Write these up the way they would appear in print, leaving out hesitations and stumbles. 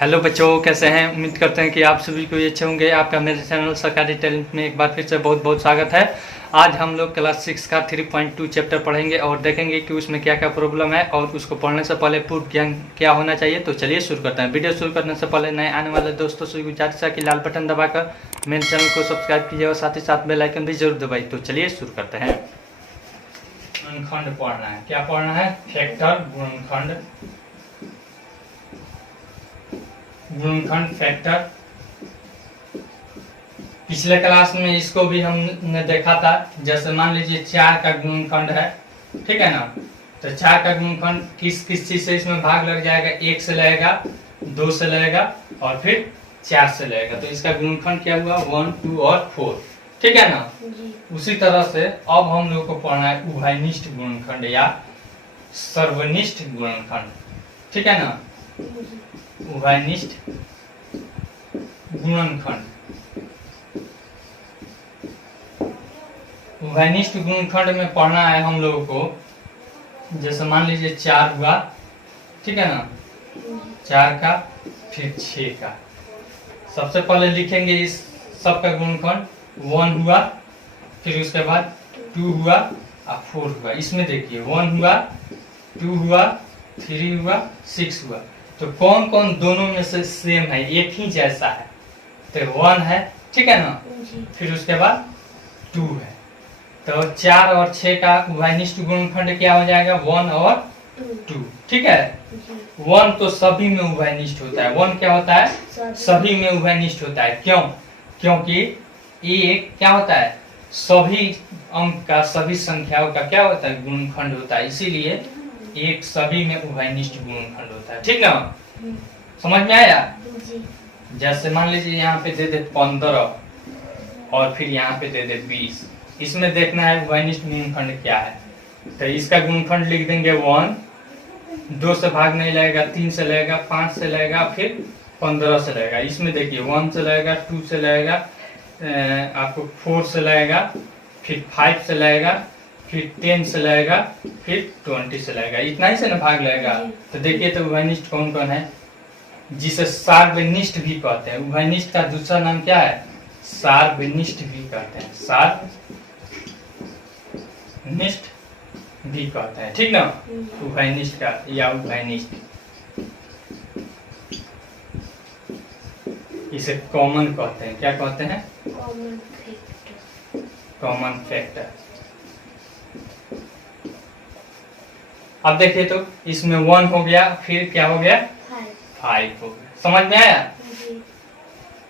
Hello बच्चों, कैसे हैं। उम्मीद करते हैं कि आप सभी को अच्छे होंगे। आपका मेरे चैनल सरकारी टैलेंट में एक बार फिर से बहुत बहुत स्वागत है। आज हम लोग क्लास 6 का 3.2 चैप्टर पढ़ेंगे और देखेंगे कि उसमें क्या क्या प्रॉब्लम है और उसको पढ़ने से पहले पूर्ण ज्ञान क्या होना चाहिए। तो चलिए शुरू करते हैं। वीडियो शुरू करने से पहले नए आने वाले दोस्तों से गुजारिश है कि लाल बटन दबाकर मेरे चैनल को सब्सक्राइब कीजिए और साथ ही साथ बेल आइकन भी जरूर दबाइए। तो चलिए शुरू करते हैं। गुणनखंड पढ़ना है। क्या पढ़ना है? फैक्टर, गुणनखंड, गुणनखंड फैक्टर। पिछले क्लास में इसको भी हमने देखा था। जैसे मान लीजिए 4 का गुणनखंड है, ठीक है ना। तो 4 का गुणनखंड किस किस चीज से इसमें भाग लग जाएगा? 1 से लगेगा, 2 से लगेगा और फिर 4 से लगेगा। तो इसका गुणनखंड क्या हुआ? 1, 2 और 4, ठीक है ना। उसी तरह से अब हम लोग को पढ़ना है उभयनिष्ठ गुणनखंड या सर्वनिष्ठ गुणनखंड, ठीक है ना। उभयनिष्ठ गुणनखंड। उभयनिष्ठ गुणनखंड में पढ़ना है हम लोगों को। जैसे मान लीजिए 4 हुआ, ठीक है ना। 4 का फिर 6 का। सबसे पहले लिखेंगे इस सब का गुणनखंड। 1 हुआ, फिर उसके बाद 2 हुआ और 4 हुआ। इसमें देखिए 1 हुआ, 2 हुआ, 3 हुआ, 6 हुआ। तो कौन कौन दोनों में से सेम है, एक ही जैसा है? तो 1 है, ठीक है ना। फिर उसके बाद 2 है। तो 4 और 6 का उभयनिष्ठ गुणनखंड क्या हो जाएगा? 1 और 2, ठीक है। 1 तो सभी में उभयनिष्ठ होता है। 1 क्या होता है? सभी में उभयनिष्ठ होता है। क्यों? क्योंकि एक क्या होता है? सभी अंक का, सभी संख्याओं का क्या होता है? गुणनखंड होता है। इसीलिए एक सभी में उभयनिष्ठ गुणनखंड होता है, ठीक ना। समझ में आया? जैसे मान लीजिए यहाँ पे दे दे 15 और फिर यहाँ पे दे दे 20। इसमें देखना है उभयनिष्ठ गुणनखंड क्या है। तो इसका गुणनखंड लिख देंगे 1, 2 से भाग नहीं लगेगा, 3 से लगेगा, 5 से लगेगा, फिर 15 से लगेगा। इसमें देखिए 1 से लगेगा, 2 से लगेगा, आपको 4 से लगेगा, फिर 5 से लगेगा, फिर 10 से लगेगा, फिर 20 से लगेगा। इतना ही से ना भाग लगेगा। तो देखिए तो उभयनिष्ठ कौन कौन है, जिसे सार्वनिष्ठ भी कहते हैं। उभयनिष्ठ का दूसरा नाम क्या है? सार्वनिष्ठ भी कहते हैं, सार्वनिष्ठ भी कहते हैं, ठीक ना। उभयनिष्ठ का या उभयनिष्ठ, इसे कॉमन कहते हैं। क्या कहते हैं? Common factor. अब देखिए तो इसमें 1 हो गया, फिर क्या हो गया? 5 हो गया। समझ में आया?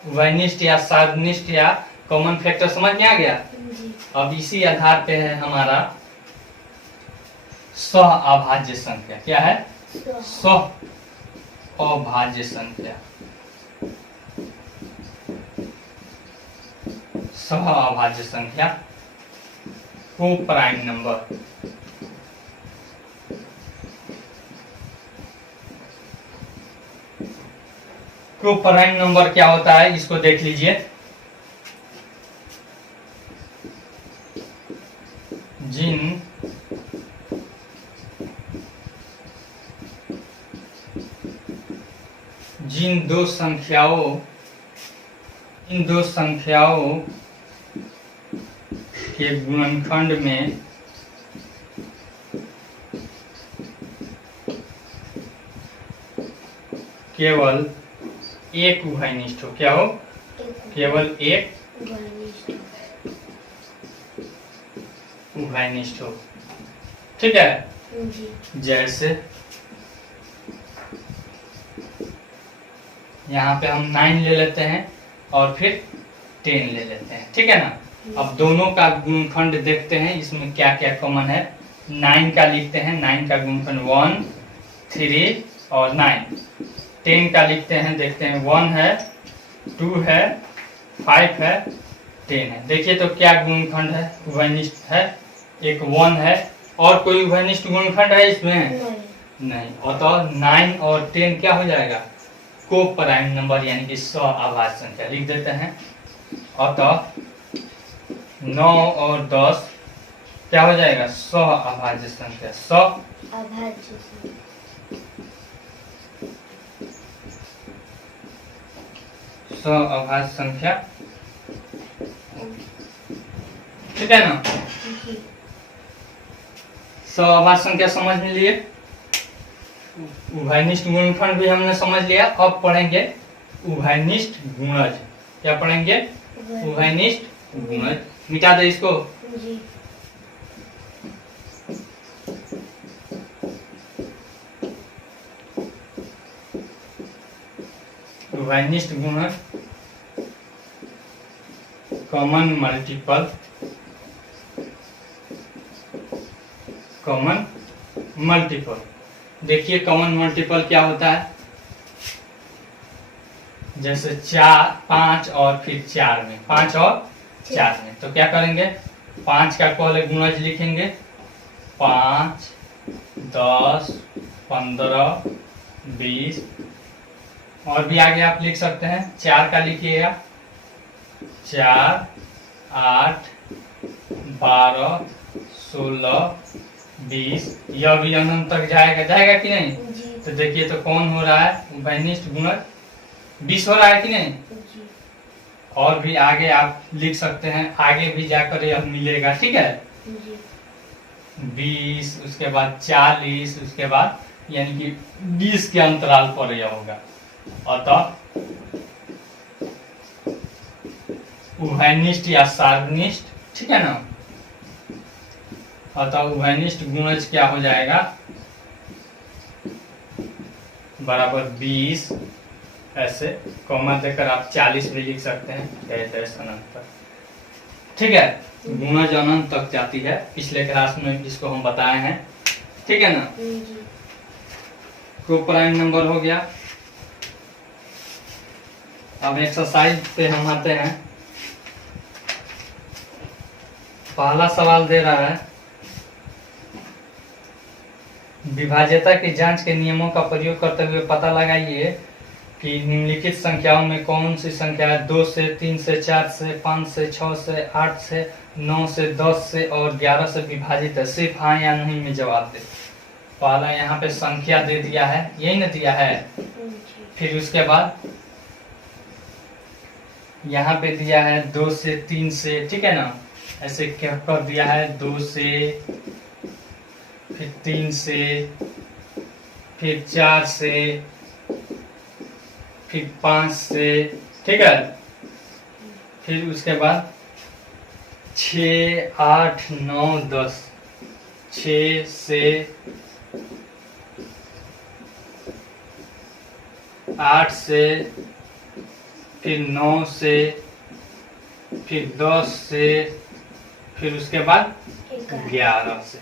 उभयनिष्ठ या सार्वनिष्ठ या कॉमन फैक्टर समझ में आ गया। अब इसी आधार पे है हमारा सह-अभाज्य संख्या। क्या है? सह-अभाज्य संख्या। सह-अभाज्य संख्या को प्राइम नंबर। को प्राइम नंबर क्या होता है इसको देख लीजिए। जिन दो संख्याओं के गुणनखंड में केवल एक उभयनिष्ठ हो। क्या हो? केवल एक उभयनिष्ठ हो, ठीक है। जैसे यहाँ पे हम 9 ले लेते हैं और फिर 10 ले लेते हैं, ठीक है ना। अब दोनों का गुणनखंड देखते हैं, इसमें क्या क्या कॉमन है। 9 का लिखते हैं, 9 का गुणनखंड 1, 3 और 9। 10 का लिखते हैं, देखते हैं 1 है, 2 है, 5 है, 10 है। देखिए तो क्या गुणनखंड है? उभयनिष्ठ है। एक 1 है। और कोई उभयनिष्ठ गुणनखंड है इसमें? नहीं। और तो 9 और 10 क्या हो जाएगा? को प्राइम नंबर यानी कि सह-अभाज्य संख्या लिख देते हैं। अतः 9 और 10 क्या हो जाएगा? सह-अभाज्य संख्या। सह-अभाज्य अभाज्य संख्या, ठीक है ना। अभाज्य संख्या समझ में लिए, उभयनिष्ठ गुणनफल भी हमने समझ लिया। अब पढ़ेंगे उभयनिष्ठ गुणज। क्या पढ़ेंगे? उभयनिष्ठ गुणज। मिटा दे इसको। उभयनिष्ठ गुणज, कॉमन मल्टीपल, कॉमन मल्टीपल। देखिए कॉमन मल्टीपल क्या होता है, जैसे 4, 5 और फिर 4 में, 5 और 4 में, तो क्या करेंगे? 5 का पहले गुणज लिखेंगे, 5, 10, 15, 20, और भी आगे आप लिख सकते हैं। 4 का लिखिएगा, 4, 8, 12, 16, 20, यह भी अनंत तक जाएगा। जाएगा कि नहीं? तो देखिए तो कौन हो रहा है? उभयनिष्ठ गुणज 20 हो रहा है कि नहीं? और भी आगे आप लिख सकते हैं, आगे भी जाकर यह मिलेगा, ठीक है। 20, उसके बाद 40, उसके बाद यानी कि 20 के अंतराल पर यह होगा। अतः उभयनिष्ठ या सार्वनिष्ठ, ठीक है ना। अतः उभयनिष्ठ गुणज क्या हो जाएगा? बराबर 20, ऐसे कॉमा देकर आप 40 भी लिख सकते हैं, अनंत तक, ठीक है। गुणज अनंत तक जाती है, पिछले क्लास में जिसको हम बताए हैं, ठीक है ना। को प्राइम नंबर हो गया। अब एक्सरसाइज पे हम आते हैं। पहला सवाल दे रहा है, विभाज्यता की जांच के नियमों का प्रयोग करते हुए पता लगाइए कि निम्नलिखित संख्याओं में कौन सी संख्या 2 से, 3 से, 4 से, 5 से, 6 से, 8 से, 9 से, 10 से और 11 से विभाजित है। सिर्फ हाँ या नहीं में जवाब दे। पहला यहाँ पे संख्या दे दिया है, यही ना दिया है। फिर उसके बाद यहाँ पे दिया है 2 से, 3 से, ठीक है ना। ऐसे क्या कर दिया है, 2 से, फिर 3 से, फिर 4 से, फिर 5 से, ठीक है। फिर उसके बाद 6, 8, 9, 10, 6 से 8 से, फिर 9 से, फिर 10 से, फिर उसके बाद 11 से।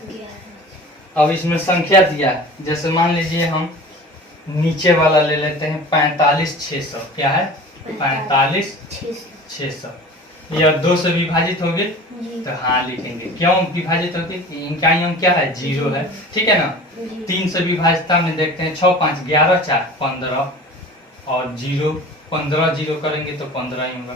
अब इसमें संख्या दिया है, जैसे मान लीजिए हम नीचे वाला ले लेते हैं 45,600। क्या है? 45,600। यह 2 से विभाजित होगी तो हाँ लिखेंगे। क्यों विभाजित होगी? इनका अंक क्या है? 0 है, ठीक है ना। 3 से विभाजितता में देखते हैं, 6, 5, 11, 4, 15 और 0, 15 0 करेंगे तो 15 ही होगा।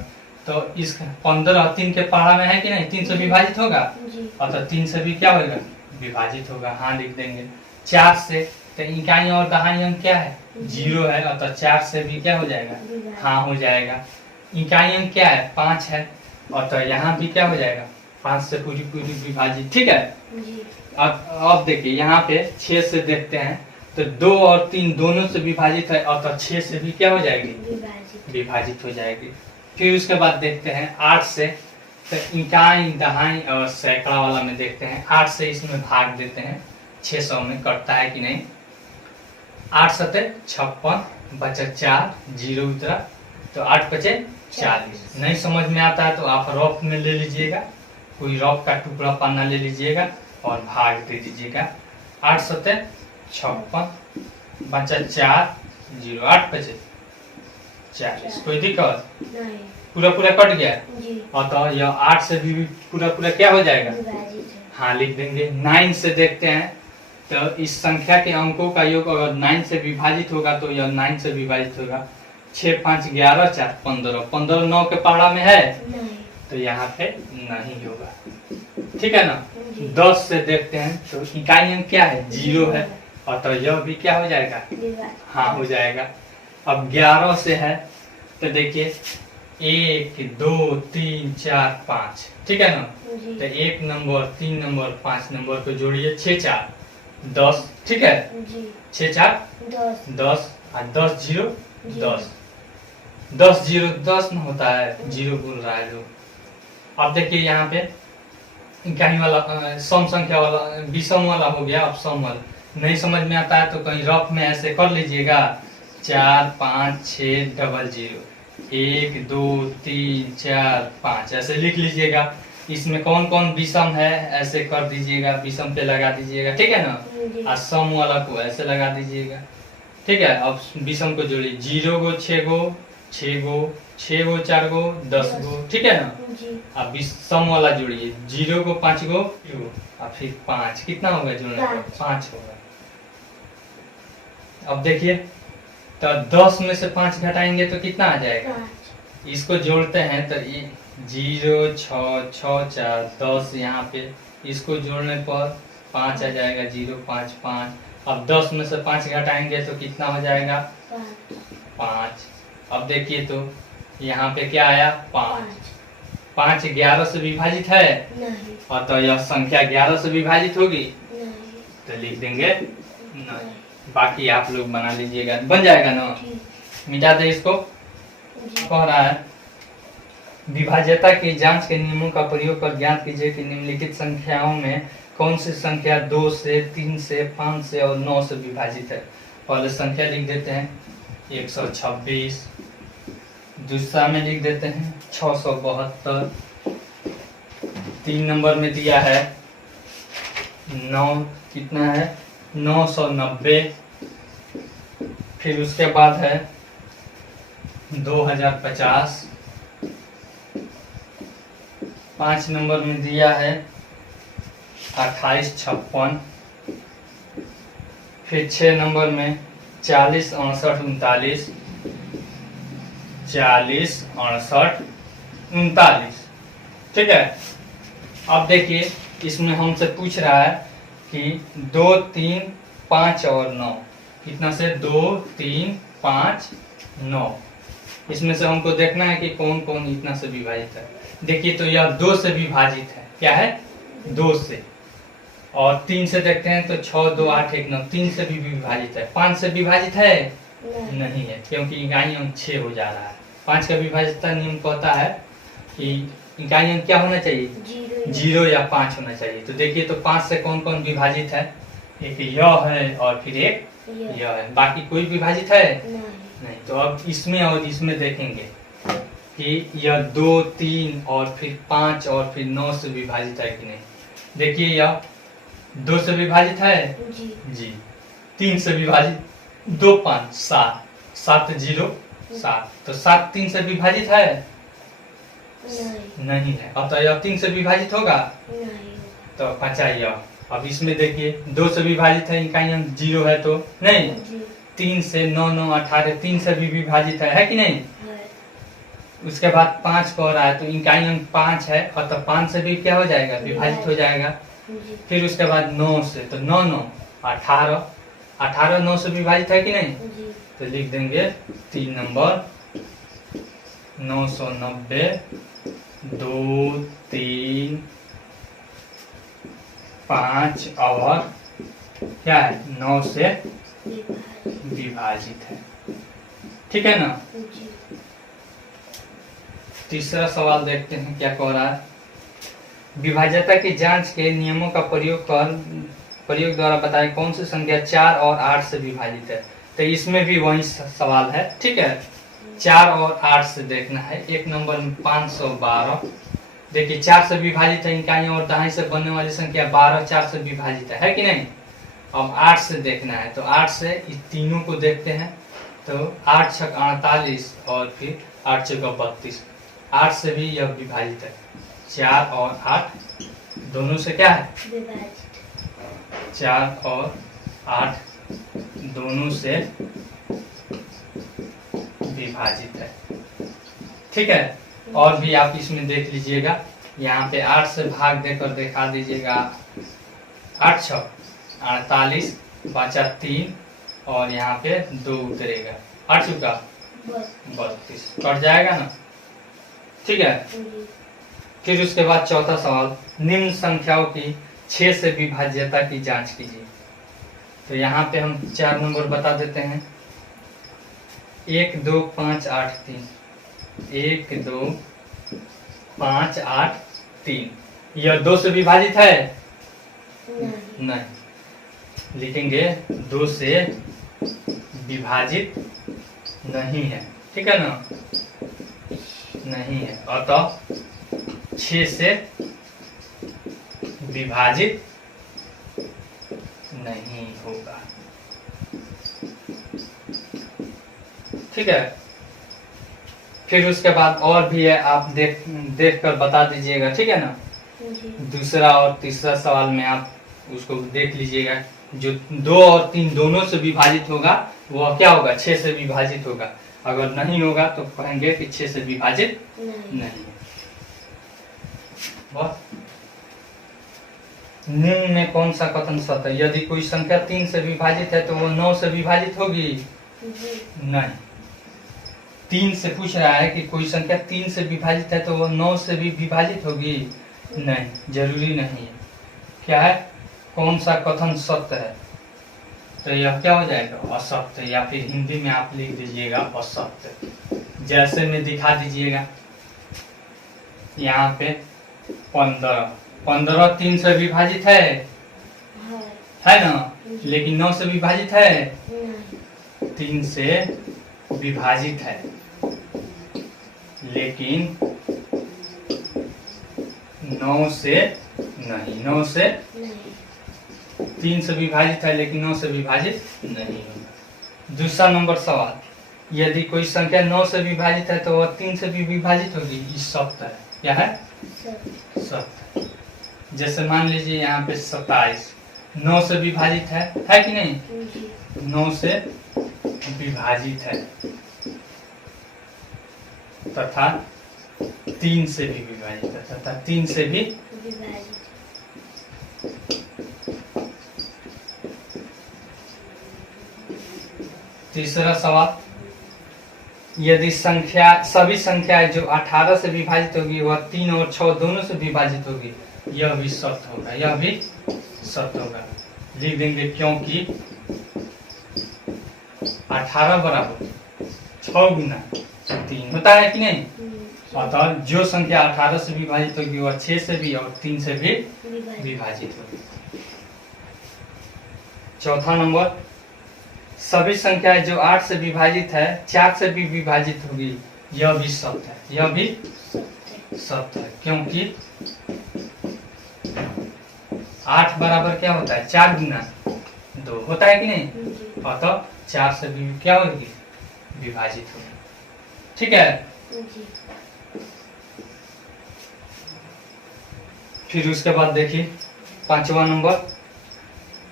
तो इस 15 3 के पहाड़ा में है कि नहीं? 3 से विभाजित होगा, अतः 3 से भी क्या होगा? विभाजित होगा, हाँ लिख देंगे। 4 से, तो इकाई और दहाई अंक क्या है? 0 है, अतः 4 से भी क्या हो जाएगा? हाँ हो जाएगा। इकाई अंक क्या है? 5 है, अतः यहाँ भी क्या हो जाएगा? 5 से पूरी पूरी विभाजित, ठीक है। अब देखिए यहाँ पे 6 से देखते हैं तो 2 और 3 दोनों से विभाजित है, अतः 6 से भी क्या हो जाएगी? विभाजित हो जाएगी। फिर उसके बाद देखते हैं 8 से, तो इकाई दहाई और सैकड़ा वाला में देखते हैं। 8 से इसमें भाग देते हैं, 600 में कटता है कि नहीं। 8 सते 56, बचा 4, 0 उतरा, तो 8 बचे 40। नहीं समझ में आता है तो आप रफ में ले लीजिएगा, कोई रफ का टुकड़ा पन्ना ले लीजिएगा और भाग दे दीजिएगा। 8 सते 56, बचा 4, 0, 8 बचे 40। कोई दिक्कत? पूरा पूरा कट गया, अतः यह 8 से भी पूरा पूरा क्या हो जाएगा? हाँ लिख देंगे। 9 से देखते हैं, तो इस संख्या के अंकों का योग अगर 9 से विभाजित होगा तो यह 9 से विभाजित होगा। 6, 5, 11, 4, 15, 15 9 के पहाड़ा में है तो यहाँ पे नहीं होगा, ठीक है ना। 10 से देखते हैं, तो इकाई अंक क्या है? 0 है, अतः यह भी क्या हो जाएगा? हाँ हो जाएगा। अब 11 से है, तो देखिए 1 2 3 4 5, ठीक है ना। जी तो 1 नंबर 3 नंबर 5 नंबर को जोड़िए 6 4 10, ठीक है। जी 6 4 10 10 और 10 0 जी 10, 10 0 10 न होता है, जीरो बोल रहा है जो। अब देखिए यहाँ पे इकाई वाला सम संख्या वाला विषम वाला हो गया। अब सम वाला नहीं समझ में आता है तो कहीं रफ में ऐसे कर लीजिएगा 4 5 6 डबल 0, 1 2 3 4 5 ऐसे लिख लीजिएगा। इसमें कौन कौन विषम है ऐसे कर दीजिएगा, विषम पे लगा दीजिएगा, ठीक है ना। जी और सम वाला को ऐसे लगा दीजिएगा, ठीक है। अब विषम को जोड़िए 0 गो 6 गो 6 गो 6 गो 4 गो 10 गो, ठीक है ना। जी अब सम वाला जोड़िए 0 को 5 गो और फिर 5, कितना होगा जोड़ने पर? 5 होगा। अब देखिए तो 10 में से 5 घटाएंगे तो कितना आ जाएगा? 5 इसको जोड़ते हैं तो 0 6 6 4 10, यहाँ पे इसको जोड़ने पर 5 आ जाएगा, 0 5 5। अब 10 में से 5 घटाएंगे तो कितना हो जाएगा? 5। अब देखिए तो यहाँ पे क्या आया? 5। 5 11 से विभाजित है नहीं और तो यह संख्या 11 से विभाजित होगी नहीं तो लिख देंगे नहीं। बाकी आप लोग बना लीजिएगा, बन जाएगा ना। जी मिटा दे इसको। जी कह रहा है विभाज्यता की जांच के नियमों का प्रयोग कर ज्ञात कीजिए कि निम्नलिखित संख्याओं में कौन सी संख्या 2 से 3 से 5 से और 9 से विभाजित है। पहले संख्या लिख देते हैं 126, दूसरा में लिख देते हैं 672, 3 नंबर में दिया है 9, कितना है 990, फिर उसके बाद है 2050, 5 नंबर में दिया है 2856, फिर 6 नंबर में 40 68 39, 40 68 39, ठीक है। अब देखिए इसमें हमसे पूछ रहा है कि 2 3 5 और 9, कितना से 2 3 5 9, इसमें से हमको देखना है कि कौन कौन इतना से विभाजित है। देखिए तो यह 2 से विभाजित है, क्या है 2 से। और 3 से देखते हैं तो 6 2 8 1 9, 3 से भी विभाजित है। 5 से विभाजित है नहीं है, क्योंकि इकाई अंक 6 हो जा रहा है। 5 का विभाज्यता नियम कहता है कि इकाई अंक क्या होना चाहिए? 0 या 5 होना चाहिए। तो देखिए तो 5 से कौन कौन विभाजित है? एक यह है और फिर एक यह है, बाकी कोई विभाजित है नहीं। तो अब इसमें और इसमें देखेंगे कि यह 2 3 और फिर 5 और फिर 9 से विभाजित है कि नहीं। देखिए यह 2 से विभाजित है जी, 3 से विभाजित 2 5 7 7 0 7, तो 7 3 से विभाजित है नहीं है। अब तो यह 3 से विभाजित होगा तो 5 यह। अब इसमें देखिए 2 से विभाजित है, इकाई अंक 0 है तो नहीं। 3 से 9 9 18, 3 से भी विभाजित है कि नहीं। उसके बाद 5 कह रहा है तो इकाई अंक 5 है और तो 5 से भी क्या हो जाएगा? विभाजित हो जाएगा। फिर उसके बाद 9 से, तो 9 9 18, 18 9 से विभाजित है कि नहीं। तो लिख देंगे 3 नंबर 990, 2 3 5 और क्या है 9 से विभाजित है, ठीक है ना। तीसरा सवाल देखते हैं क्या कह रहा है। विभाज्यता की जांच के नियमों का प्रयोग द्वारा बताएं कौन सी संख्या 4 और 8 से विभाजित है। तो इसमें भी वही सवाल है, ठीक है। 4 और 8 से देखना है। एक नंबर में 512, देखिए 4 से विभाजित है, इकाई और दहाई से बनने वाली संख्या 12 4 से विभाजित है कि नहीं। अब 8 से देखना है, तो 8 से इस तीनों को देखते हैं। तो 8 6 48 और फिर 8 6 32, 8 से भी यह विभाजित है। 4 और 8 दोनों से क्या है? 4 और 8 दोनों से विभाजित है, ठीक है। और भी आप इसमें देख लीजिएगा, यहाँ पे 8 से भाग देकर दिखा दीजिएगा। 8 6 48 बचा 3 और यहाँ पे 2 उतरेगा। 8 चुका 32 कट जाएगा ना। ठीक है, फिर उसके बाद चौथा सवाल, निम्न संख्याओं की 6 से विभाज्यता की जांच कीजिए। तो यहाँ पे हम 4 नंबर बता देते हैं। 1 2 5 8 3, 1 2 5 8 3, यह 2 से विभाजित है? नहीं, लिखेंगे 2 से विभाजित नहीं है। ठीक है ना, नहीं है, अतः 6 से विभाजित नहीं होगा। ठीक है, फिर उसके बाद और भी है, आप देख कर बता दीजिएगा। ठीक है ना, दूसरा और तीसरा सवाल में आप उसको देख लीजिएगा। जो 2 और 3 दोनों से विभाजित होगा वह क्या होगा? 6 से विभाजित होगा। अगर नहीं होगा तो कहेंगे कि 6 से विभाजित नहीं। निम्न में कौन सा कथन सत्य है? यदि कोई संख्या 3 से विभाजित है तो वो 9 से विभाजित होगी? नहीं। 3 से पूछ रहा है कि कोई संख्या 3 से विभाजित है तो वो 9 से भी विभाजित होगी? नहीं, जरूरी नहीं है। क्या है, कौन सा कथन सत्य है? तो यह क्या हो जाएगा? असत्य, या फिर हिंदी में आप लिख दीजिएगा असत्य। जैसे में दिखा दीजिएगा। यहाँ पे 15 3 से विभाजित है ना, लेकिन 9 से विभाजित है? 3 से विभाजित है, लेकिन 9 से नहीं। 9 से 3 से विभाजित है लेकिन 9 से विभाजित नहीं होगा। दूसरा नंबर सवाल, यदि कोई संख्या 9 से विभाजित है तो वह 3 से भी विभाजित होगी? ये सत्य है। क्या है? सत्य। जैसे मान लीजिए यहाँ पे 27 9 से विभाजित है कि नहीं? 9 से विभाजित है तथा 3 से भी विभाजित है, तथा 3 से भी विभाजित। तीसरा सवाल, यदि सभी संख्याएं जो 18 से विभाजित होगी वह 3 और 6 दोनों से विभाजित होगी, यह भी सत्य होगा। यह भी सत्य होगा। लिख देंगे क्योंकि 18 बराबर 6 गुना 3 होता है कि नहीं? अतः जो संख्या 18 से विभाजित होगी वह 6 से भी और 3 से भी विभाजित होगी। चौथा नंबर, सभी संख्याएं जो 8 से विभाजित है 4 से भी विभाजित होगी, यह भी सत्य है। यह भी सत्य है, क्योंकि 8 बराबर क्या होता है? 4 गुना 2 होता है कि नहीं? अतः 4 से भी क्या होगी? विभाजित होगी। ठीक है, फिर उसके बाद देखिए 5वां नंबर,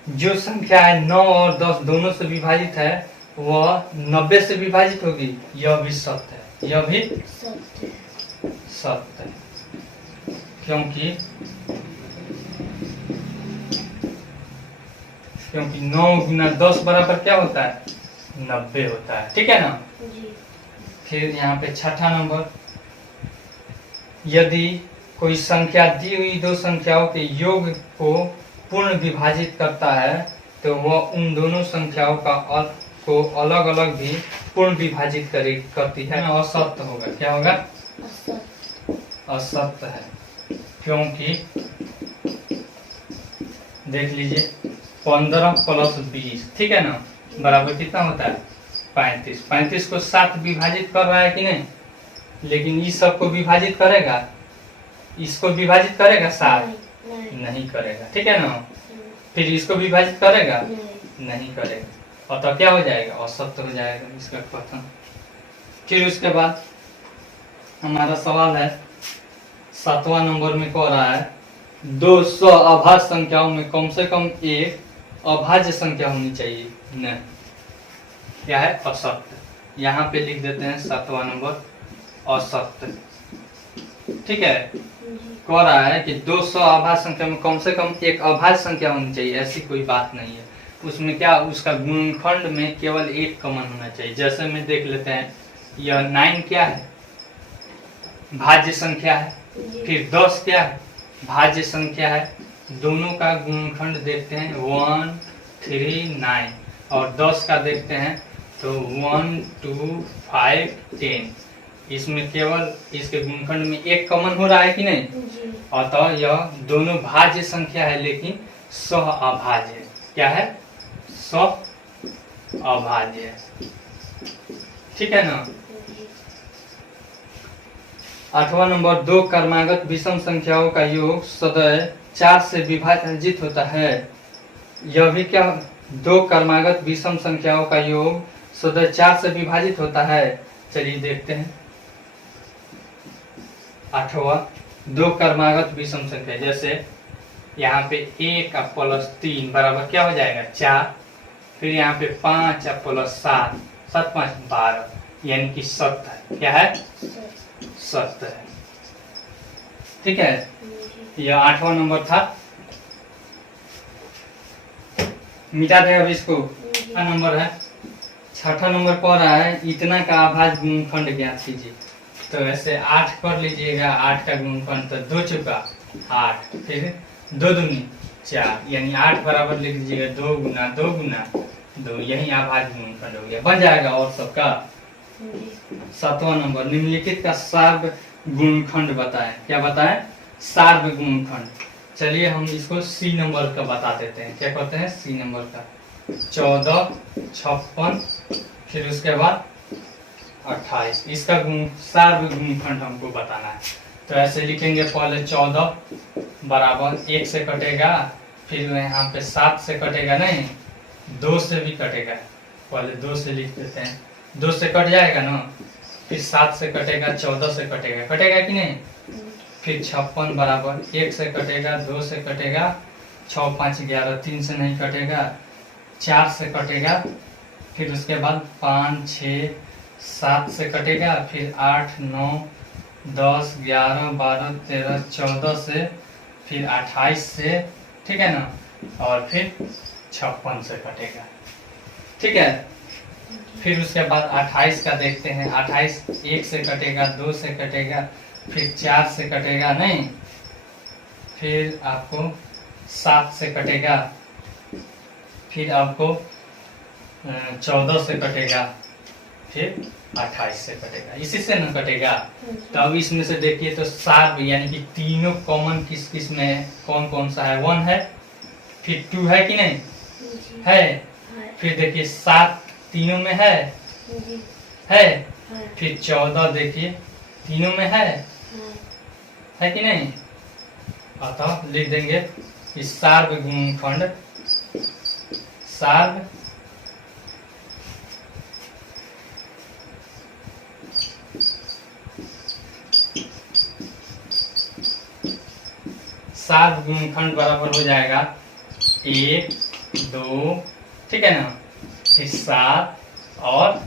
जो संख्या 9 और 10 दोनों से विभाजित है वह 90 से विभाजित होगी, यह भी सत्य है। यह भी सत्य है, क्योंकि 9 गुना 10 बराबर क्या होता है? 90 होता है। ठीक है ना। फिर यहाँ पे 6ठा नंबर, यदि कोई संख्या दी हुई दो संख्याओं के योग को पूर्ण विभाजित करता है तो वह उन दोनों संख्याओं को अलग अलग भी पूर्ण विभाजित करती है। असत्य होगा। क्या होगा? असत्य है, क्योंकि देख लीजिए 15 प्लस 20, ठीक है ना, बराबर कितना होता है? 35। 35 को 7 विभाजित कर रहा है कि नहीं? लेकिन इस सब को विभाजित करेगा? इसको विभाजित करेगा 7? नहीं करेगा। ठीक है ना। फिर इसको विभाजित करेगा? नहीं करेगा। अतः क्या हो जाएगा? असत्य हो जाएगा इसका कथन। फिर उसके बाद हमारा सवाल है 7वां नंबर में कह रहा है 200 अभाज्य संख्याओं में कम से कम एक अभाज्य संख्या होनी चाहिए। नहीं, क्या है? असत्य। यहाँ पे लिख देते हैं 7वां नंबर असत्य। ठीक है, कह रहा है कि 200 अभाज्य संख्या में कम से कम एक अभाज्य संख्या होनी चाहिए, ऐसी कोई बात नहीं है। उसमें क्या, उसका गुणनखंड में केवल एक कॉमन होना चाहिए। जैसे में देख लेते हैं यह 9 क्या है, भाज्य संख्या है। फिर 10 क्या है, भाज्य संख्या है। दोनों का गुणनखंड देखते हैं 1 3 9 और 10 का देखते हैं तो 1 2 5 10। इसमें केवल इसके गुणनखंड में एक कॉमन हो रहा है कि नहीं, अतः यह दोनों भाज्य संख्या है लेकिन सह अभाज्य है। क्या है, सह अभाज्य है। ठीक है ना। 8वां नंबर, दो क्रमागत विषम संख्याओं का योग सदैव 4 से विभाजित होता है। यह भी क्या, दो क्रमागत विषम संख्याओं का योग सदैव 4 से विभाजित होता है। चलिए देखते हैं। 8वां, दो क्रमागत विषम संख्या, जैसे यहाँ पे 1 का प्लस 3 बराबर क्या हो जाएगा 4। फिर यहाँ पे 5 का प्लस 7, 7 5 12 यानी कि 70। क्या है, 70। ठीक है, यह 8वां नंबर था। मिटा दे अब इसको। नंबर है 6ठा नंबर पर रहा है, इतना का अभाज्य गुणनखंड ज्ञात कीजिए। तो ऐसे 8 कर लीजिएगा, 8 का गुणनखंड तो 2 चुका 8, फिर 2 दूनी 4 यानी 8 बराबर लिख लीजिएगा 2 गुना 2 गुना 2, यही अभाज्य गुणनखंड हो गया, बन जाएगा। और सबका 7वां नंबर, निम्नलिखित का सार्व गुणनखंड बताएं। क्या बताएं, सार्व गुणनखंड। चलिए हम इसको सी नंबर का बता देते हैं। क्या कहते हैं, सी नंबर का 14 56 फिर उसके बाद 28, इसका सार्व गुणनखंड हमको बताना है। तो ऐसे लिखेंगे, पहले 14 बराबर 1 से कटेगा, फिर यहाँ पे 7 से कटेगा नहीं, 2 से भी कटेगा। पहले 2 से लिख देते हैं, 2 से कट जाएगा ना, फिर 7 से कटेगा, 14 से कटेगा, कटेगा कि नहीं। फिर 56 बराबर 1 से कटेगा, 2 से कटेगा, 6 5 11 3 से नहीं कटेगा, 4 से कटेगा, फिर उसके बाद 5 6 7 से कटेगा, फिर 8 9 10 11 12 13 14 से, फिर 28 से, ठीक है ना, और फिर 56 से कटेगा। ठीक है, फिर उसके बाद 28 का देखते हैं। 28 1 से कटेगा, 2 से कटेगा, फिर 4 से कटेगा नहीं, फिर आपको 7 से कटेगा, फिर आपको 14 से कटेगा, फिर 28 से कटेगा। इसी से न कटेगा। तो अब इसमें से देखिए तो सार्व यानी कि तीनों कॉमन किस किस में है, कौन कौन सा है, 1 है, फिर 2 है कि नहीं है, फिर देखिए 7 तीनों में है, फिर 14 देखिए तीनों में है कि नहीं। अतः लिख देंगे कि सार्व गुणनखंड, सार्व सार्व गुणनखंड बराबर हो जाएगा 1 2, ठीक है ना, फिर 7 और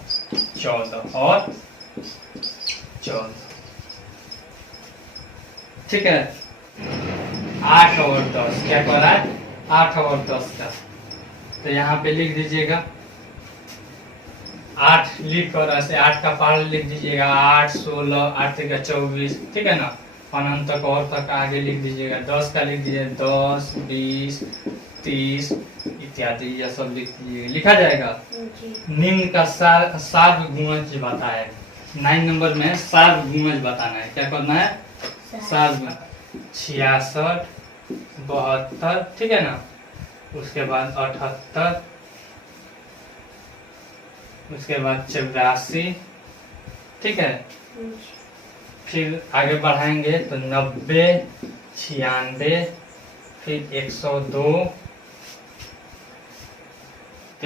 14 और 14। ठीक है, 8 और 10, क्या कह रहा है, 8 और 10 का। तो यहाँ पे लिख दीजिएगा 8 लिख कर ऐसे 8 का पार लिख दीजिएगा, 8 16 8 का 24, ठीक है ना, अनंत तक और तक आगे लिख दीजिएगा। 10 का लिख दीजिए 10 20 30 इत्यादि, यह सब लिख दीजिएगा, लिखा जाएगा। निम्न का सार्व गुणज बताए। 9 नंबर में सार्व गुणज बताना है। क्या करना है, सार्व 66 72, ठीक है ना, उसके बाद 78, उसके बाद 84, ठीक है, फिर आगे बढ़ाएंगे तो 90 96, फिर 102,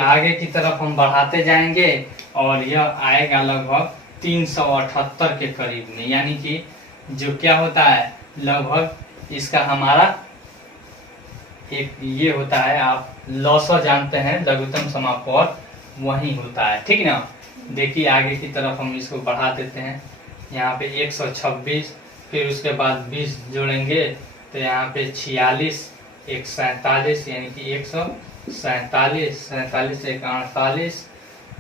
आगे की तरफ हम बढ़ाते जाएंगे और यह आएगा लगभग 378 के करीब में, यानी कि जो क्या होता है लगभग इसका हमारा एक ये होता है, आप लॉसो जानते हैं, लघुत्तम समापवर्त वही होता है, ठीक ना। देखिए आगे की तरफ हम इसको बढ़ा देते हैं, यहाँ पे 126, फिर उसके बाद 20 जोड़ेंगे तो यहाँ पे 46 1 47 यानी कि 147 47 1 48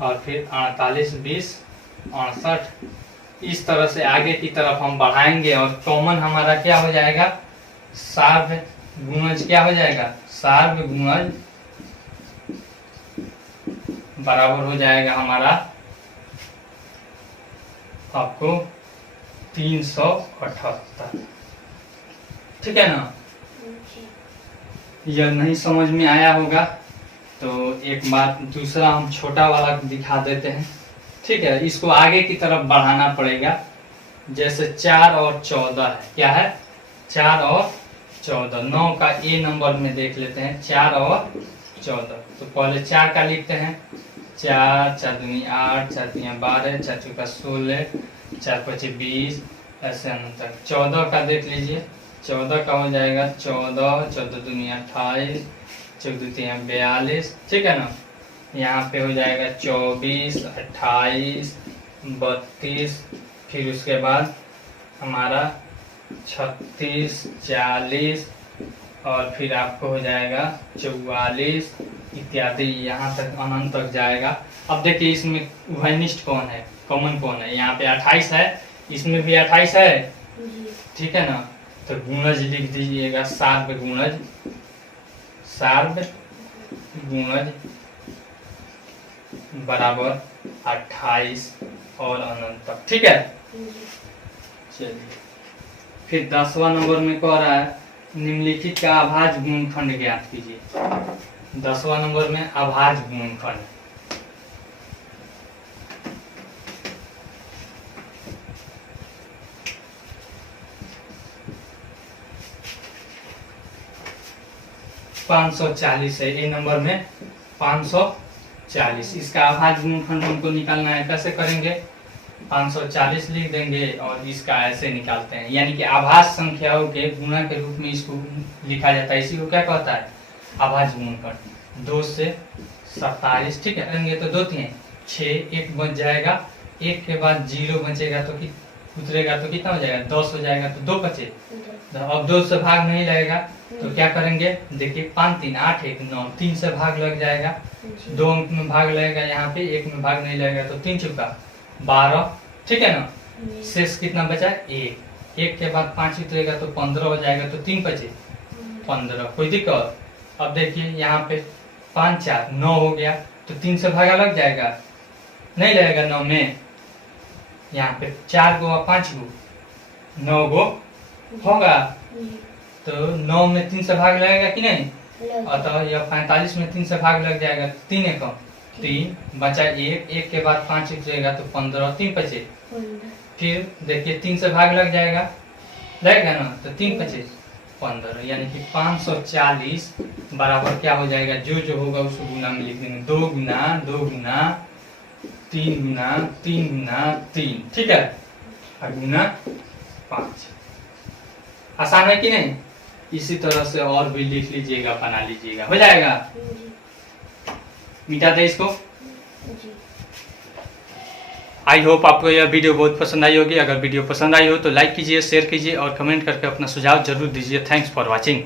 और फिर 48 20 68। इस तरह से आगे की तरफ हम बढ़ाएंगे और कॉमन हमारा क्या हो जाएगा, सार्व गुणज क्या हो जाएगा, सार्व गुणज बराबर हो जाएगा हमारा आपको 378। ठीक है ना। यह नहीं समझ में आया होगा तो एक बात दूसरा हम छोटा वाला दिखा देते हैं। ठीक है, इसको आगे की तरफ बढ़ाना पड़ेगा। जैसे 4 और 14 है, क्या है 4 और 14, 9 का ए नंबर में देख लेते हैं 4 और 14। तो पहले 4 का लिखते हैं, 4 4 दूनी 8, 4 तीन 12, 4 चौका 16, 4 पचे 20, ऐसे अनंत तक। 14 का देख लीजिए, 14 का हो जाएगा 14, 14 दूनी 28, 14 तीन 42। ठीक है ना। यहाँ पे हो जाएगा 24, 28, 32, फिर उसके बाद हमारा 36, 40 और फिर आपको हो जाएगा 44 इत्यादि, यहाँ तक अनंत तक जाएगा। अब देखिए इसमें वैनिष्ट कौन है, कॉमन कौन है। यहाँ पे 28 है, इसमें भी 28 है। ठीक है ना। तो गुणज लिख दीजिएगा, सार्व गुणज, सार्व गुणज बराबर 28 और अनंत तक। ठीक है। चलिए फिर 10वां नंबर में कह रहा है निम्नलिखित का अभाज्य गुणनखंड ज्ञात कीजिए। 10वां नंबर में अभाज्य गुणनखंड। पाँच 540 है ए नंबर में, 540। इसका अभाज्य गुणनखंड हमको निकालना है। कैसे करेंगे, 540 लिख देंगे और इसका ऐसे निकालते हैं। यानी कि अभाज्य संख्याओं के गुणा के रूप में इसको लिखा जाता है। इसी को क्या कहता है, अभाज्य गुणनखंड। 2 से 27। ठीक है, करेंगे तो 2 3 6, 1 बच जाएगा। 1 के बाद 0 बचेगा तो उतरेगा तो कितना हो जाएगा, 10 हो जाएगा। तो 2 बचे। अब 2 से भाग नहीं लगेगा तो क्या करेंगे, देखिए 5 3 8 1 9, 3 से भाग लग जाएगा। 2 अंक में भाग लगेगा, यहाँ पे 1 में भाग नहीं लगेगा तो 3 चौका 12। ठीक है ना। शेष कितना बचा, 1। 1 के बाद 5 उतरेगा तो 15 हो जाएगा। तो 3 बचे 15। कोई दिक्कत। अब देखिए यहाँ पे 5 4 9 हो गया तो 3 से भागा लग जाएगा, नहीं लगेगा 9 में। यहाँ पे 4 गो 5 गो 9 गो होगा तो 9 में 3 से भाग लगेगा कि नहीं। अतः यह 45 में 3 से भाग लग जाएगा। 3 एकम 3 बचा 1, 1 के बाद 5 उतरेगा तो 15, 3 बचे। फिर देखिए 3 से भाग लग जाएगा, लगेगा ना। तो 3 बचे 15, यानी कि 540 बराबर क्या हो जाएगा, जो होगा उसको गुना में लिख देंगे। 2 गुना 2 गुना 3 गुना 3 गुना 3। ठीक है, और गुना 5। आसान है कि नहीं। इसी तरह से और भी लिख लीजिएगा, बना लीजिएगा, हो जाएगा। मिटा दे इसको। आई होप आपको यह वीडियो बहुत पसंद आई होगी। अगर वीडियो पसंद आई हो तो लाइक कीजिए, शेयर कीजिए और कमेंट करके अपना सुझाव जरूर दीजिए। Thanks for watching.